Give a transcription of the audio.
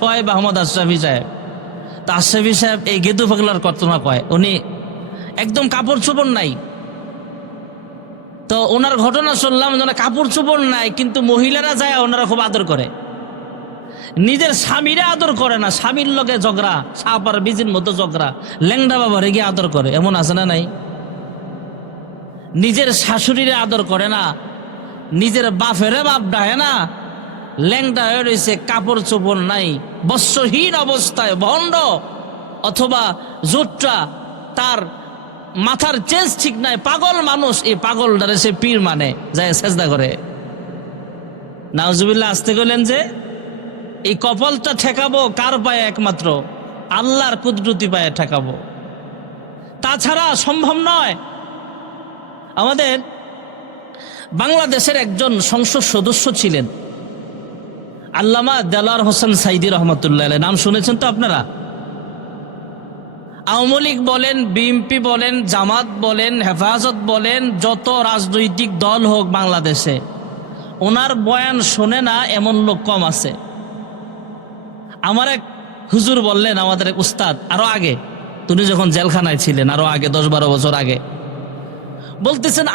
সোহাইব আহমদ আশরাফি সাহেব। তা আশরাফি সাহেব এই গেদু পাগলার ঘটনা কয়, উনি একদম কাপড় চোপড় নাই। তো ওনার ঘটনা শুনলাম, কাপড় চোপড় নাই কিন্তু মহিলারা যায় ওনারা খুব আদর করে। নিজের স্বামীরা আদর করে না, স্বামীর লগে ঝগড়া, সাপ আর বিজির মতো ঝগড়া, ল্যাংড়া বাবার গিয়ে আদর করে, এমন আছে না নাই? নিজের শাশুড়িরে আদর করে না, নিজের বাপেরে বাপ ডাহে না, ল্যাংড়া হয়ে রয়েছে, কাপড় চোপড় নাই, বস্ত্রহীন অবস্থায় ভণ্ড অথবা জোট্টা, তার মাথার চেঞ্জ ঠিক নাই, পাগল মানুষ। এই পাগলটারে সে পীর মানে যায় সেজদা করে। নাউজুবিল্লাহ। আসতে গেলেন যে এই কপালটা ঠেকাবো কার পায়ে? একমাত্র আল্লাহর কুদরতি পায়ে ঠেকাবো, তাছাড়া সম্ভব নয়। আমাদের বাংলাদেশের একজন সংসদ সদস্য ছিলেন আল্লামা দেলোয়ার হোসেন সাইদি রহমতুল্লাহ আলাইহি, নাম শুনেছেন তো আপনারা? আওয়ামী লীগ বলেন, বিএনপি বলেন, জামাত বলেন, হেফাজত বলেন, যত রাজনৈতিক দল হোক বাংলাদেশে, ওনার বয়ান শোনে না এমন লোক কম আছে। আমার এক হুজুর বললেন, আমাদের এক উস্তাদ, আরো আগে, তিনি যখন জেলখানায় ছিলেন, আরো আগে 10-12 বছর আগে, বলতেছেন